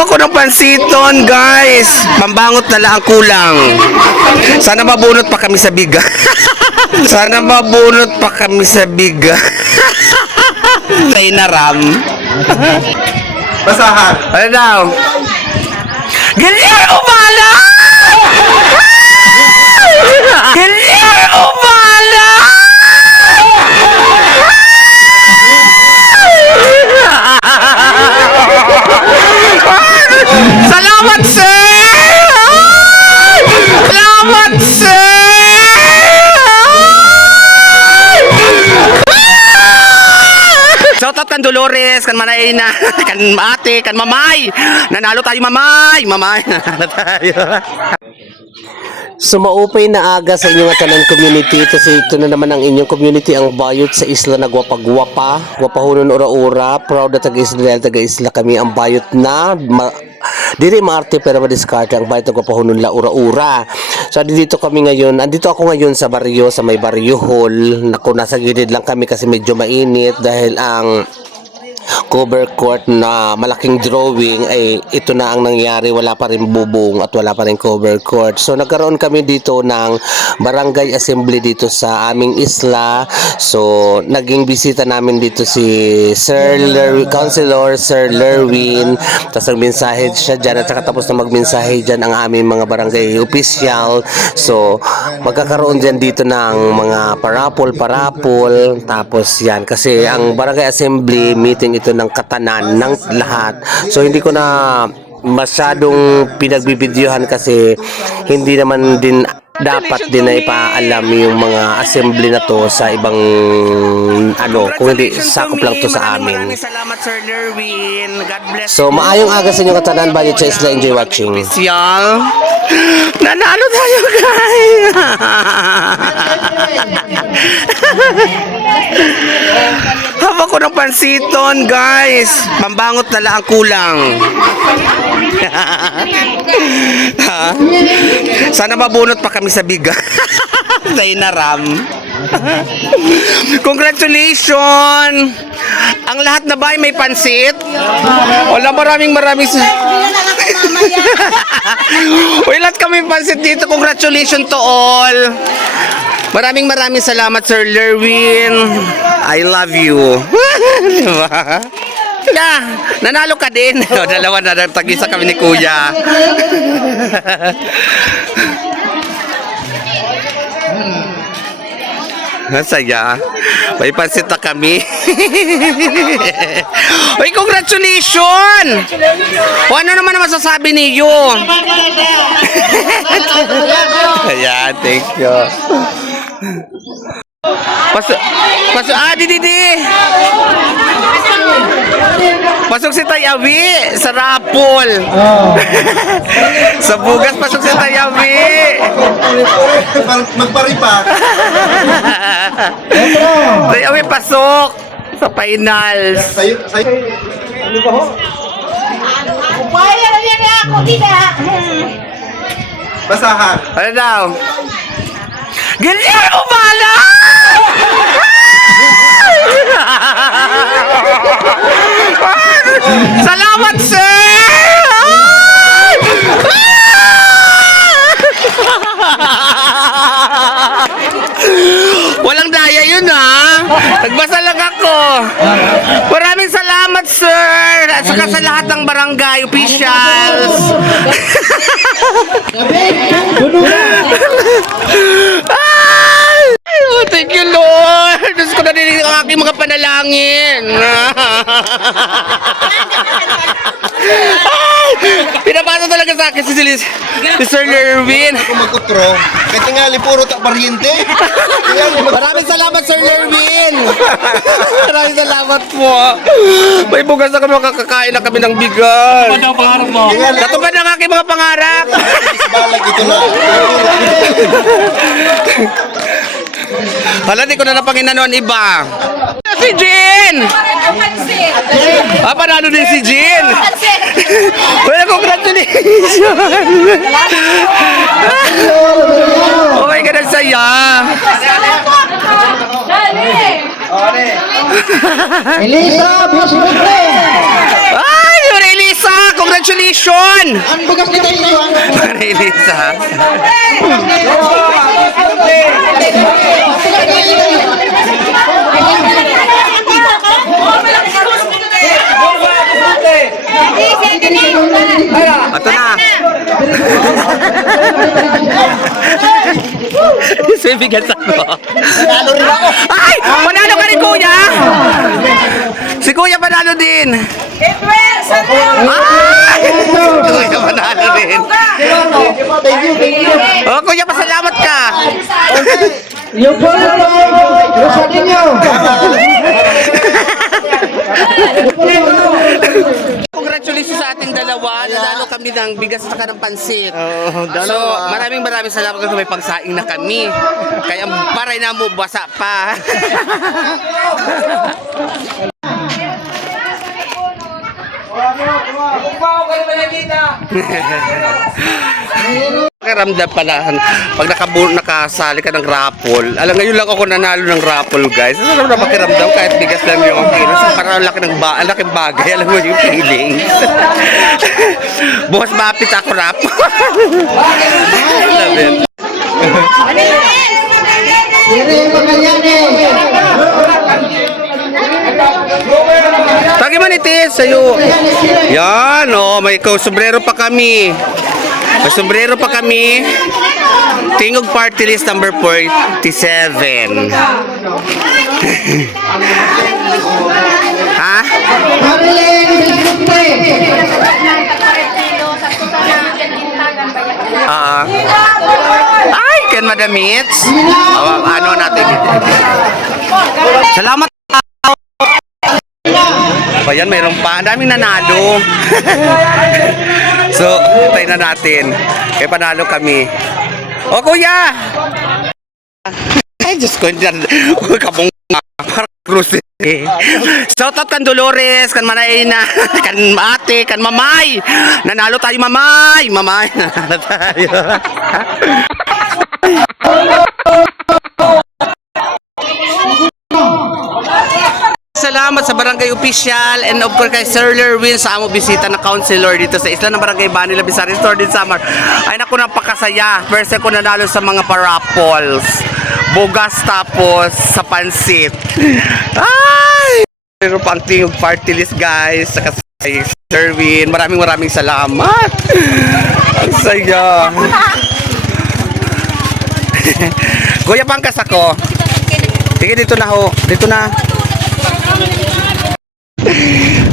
Hawak ko ng pansiton, guys. Pambangot na lang ang kulang. Sana mabunot pa kami sa biga. Sana mabunot pa kami sa biga. Tay na ram. Basahan. Ano daw? Ganyan umala! Ganyan umala! Salamat, sir! Salamat, sir! Shoutout kan Dolores, kan Manaina, kan ate, kan mamay. Nanalo tayo, mamay. Mamay, nanalo tayo. So maupay na aga sa inyong tanan community. Ito na naman ang inyong community, ang bayot sa isla na gwapa-gwapa, gwapahunon ura-ura, proud na taga-Isla, taga-Isla kami ang bayot na diri maarte pero madiskarte ang bayot na gwapahunon la ura-ura. So dito kami ngayon, andito ako ngayon sa baryo, sa may baryo hall. Naku, nasa gilid lang kami kasi medyo mainit dahil ang cover court na malaking drawing ay ito na ang nangyari, wala pa rin bubong at wala pa rin cover court. So nagkaroon kami dito ng barangay assembly dito sa aming isla. So naging bisita namin dito si Councilor Sir Lerwin, tapos nagmensahe siya dyan at saka tapos na magmensahe dyan ang aming mga barangay official. So magkakaroon dyan dito ng mga parapol tapos yan kasi ang barangay assembly meeting ito ng katanan ng lahat. So hindi ko na masyadong pinagbibidyohan kasi hindi naman din dapat din na ipaalam yung mga assembly na to sa ibang kung hindi sakop lang to sa amin. Salamat, Sir Lerwin. God bless. So maayong aga sa inyong katanan, bayot sa isla, enjoy watching. Official. Nanalo tayo, guys. Hawak ko ng pansiton, guys. Pambangot na lang ang kulang. Sana mabunot pa kami sa biga. Tay na ram. Congratulations! Ang lahat na ba ay may pansit? Wala, maraming lahat kami pansit dito. Congratulations to all. Maraming salamat, Sir Lerwin. I love you. Diba? Nanalo ka din. Dalawa na, tag-isa kami ni Kuya. Nasaya. May pansit na kami. Uy, congratulations! O ano naman ang masasabi niyo? Ayan, thank you. Didi. Pasok si Tayawi sa rapol. Sa bugas, pasok si Tayawi. Magparipa. Tayawi, pasok sa finals. Sayo. Ano ba ho? Upaya na yan ako, tidak. Basahan. Ano daw? Ganyan umala! Salamat, sir! Walang daya yun, ha? Nagbasa lang ako. Maraming salamat, sir! At saka sa lahat ng barangay officials. Oh, thank you, Lord. Diyos ko, narinig ang aking mga panalangin. Pinapasa talaga sa akin si Sir Lerwin. Ako magkutro. Kasi nga, puro tak pariente. Maraming salamat, Sir Lerwin. Maraming salamat po. May bugas na kami, makakakain na kami ng bigas. Ano ang pangarap mo? Natupad ang aking mga pangarap. Balag ito na. Hala, di ko na napanginanon iba. Si Jean! Panalo din si Jean! Well, congratulations! Oh my God, ang saya! Elisa, Bispo. Ay, yun, Elisa! congratulations! Ang bukas kita ito. Maria Elisa. Ito na. Sibigan sa ko. Panalo rin ako. Ay! Panalo ka rin, kuya! Si kuya panalo din. Ay! Si kuya panalo din. Thank you. Oh, kuya, pasalamat ka. Yung polo po. Gusto ninyo. Congratulations sa ating dalawa. Nanalo kami ng bigas at saka ng pansit. So, maraming salamat kasi may pagsaing na kami. Kaya paray na mo, basa pa. Pakiramdam pala pag nakasali ka ng raffle. Alam, ngayon lang ako nanalo ng raffle, guys. Ano na pakiramdam kahit bigas lang yung kilo. So, parang laking bagay. Alam mo yung feelings. Bukas mapit ako raffle. Love it. Tagi manitis sa'yo. Yan, oh, may sombrero pa kami. May sombrero pa kami. Tingog party list number 47. Ha? Ay, kan madamit. Ano natin? Salamat. Ayan, mayroon pa. Ang daming nanalo. So, tayo na natin. Kaya panalo kami. O, kuya! Ay, Diyos ko. Kabong parang krus eh. Shoutout kan Dolores, kan Manaina, kan ate, kan mamay. Nanalo tayo, mamay. Mamay, nanalo tayo. Salamat sa Barangay Official and of course kay Sir Lerwin sa amo bisita na counselor dito sa isla ng Barangay Banila Bisari Store din Samar. Ay naku, napakasaya. First ko nanalo sa mga parapols. Bugas tapos sa pansit. Ay! Pero pang tingog party list, guys. Saka kay Sir Lerwin. Maraming salamat. Ang saya. Kuya, pangkas ako. Sige, dito na ho. Dito na.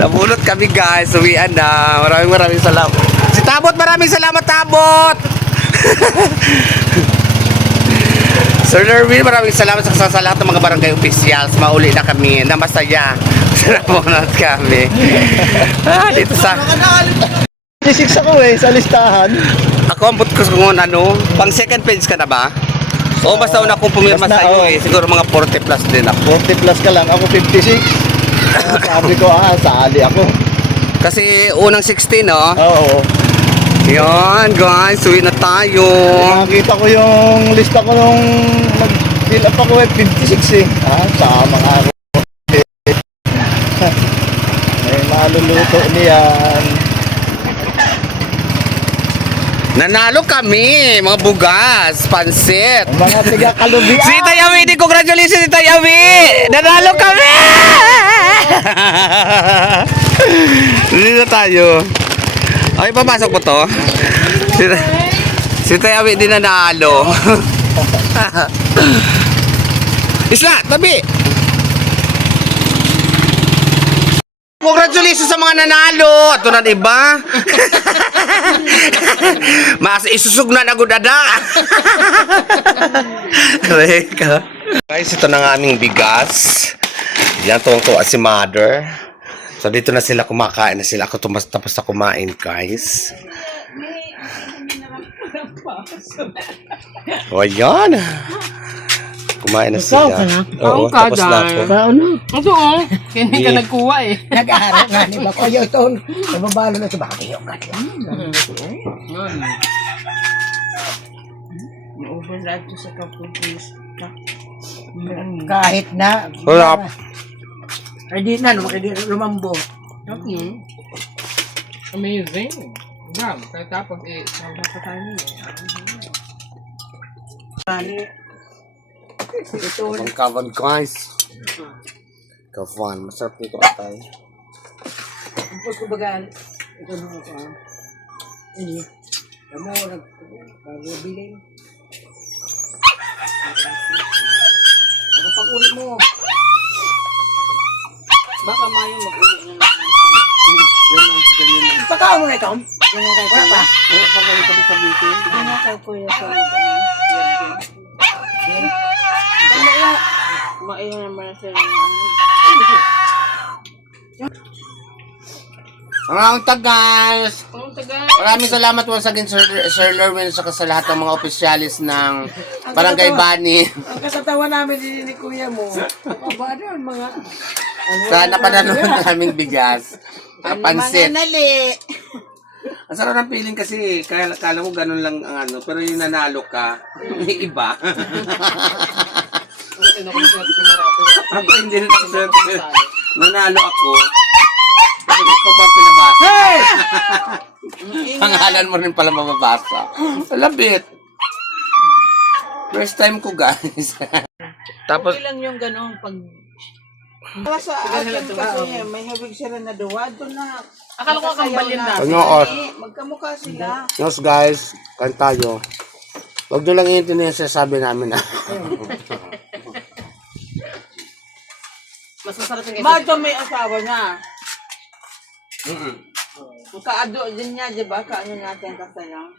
Nabulot kami, guys. Uwian na. Maraming salamat. Si Tabot, maraming salamat, Tabot. Sir Lerwin, maraming salamat sa lahat ng mga barangay officials. Mauli na kami. Na masaya. Salamat kami. Dito sa... 26 ako sa listahan. Ako, ambot ko kung ano. Pang second page ka na ba? O basta una kong pumirma Basta, sa iyo oo. Siguro mga 40 plus din ako. 40 plus ka lang. Ako 56. Sabi ko, sali ako. Kasi unang 16, no? Oo. Yan, guys. Uwi na tayo. Nakita ko yung lista ko nung nag-fill up ako 56 eh. Sama nga ako. May maluluto niyan. Nanalo kami, mga bugas, pansit. Ang mga tiga-kalubian. Si Tayawi, congratulations si Tayawi! Nanalo kami! Dito tayo. Okay, papasok po to. Si Tayawi din nanalo. Isla, tabi! Congratulations sa mga nanalo! Ito na, diba? Mas isusugnan agad ada. Reka. Guys, ito na nga aming bigas. Yan, tuwang-tuwa si Mother. So, dito na sila kumakain na sila. Ako tapos na kumain, guys. O, yan. Kumain na sila. Oo, tapos na ako. Ito oh, hindi ka nagkuha eh. Nag-aaral nga ni Bakoyo ito. Nababalo na ito. Bakoyo ka niya. Na-override ko sa kapupis. Kahit na. Wala. Ay di na, lumambo. Okay. Amazing. Gam, kaya tapos sama pa tayo niyo. Ang kawan guys. Kawan, masarap nito atay. Tapos kumbaga, ito na ako. Ini. Kamu nagbiling. Ako pag-ulit mo. Baka mayo mag-uwi na lang. Pagkaon mo na ito. Wala pa. Ano kay kuya sa Maiya naman siya ng Mga unta guys. Ang tagal. Maraming salamat once again Sir Lerwin sa lahat ng mga opisyalis ng Barangay Bani. Ang kasatawa namin din ni kuya mo. Aba doon mga... Sa napanalo na naming bigas. Pansit. Mananali. Ang sarap ng feeling kasi kala mo ganun lang ang ano, pero yung nanalo ka, may iba. Ako hindi rin ako swerte. Nanalo ako. Kasi ko pa pinabasa. Pangalan mo rin pala mababasa. Labit. First time ko guys. Tapos, Okay lang yung gano'n pag... Sa akin kasi may habig sila na duwa. Doon na. Akala ko kambalin na. Panood. Magkamukha sila. Yes guys, kain tayo. Huwag nyo lang iintindihan yung sinasabi namin. Mas masarap yung Mato may asawa niya. Kaado din niya, di ba? Kaano natin kasayang.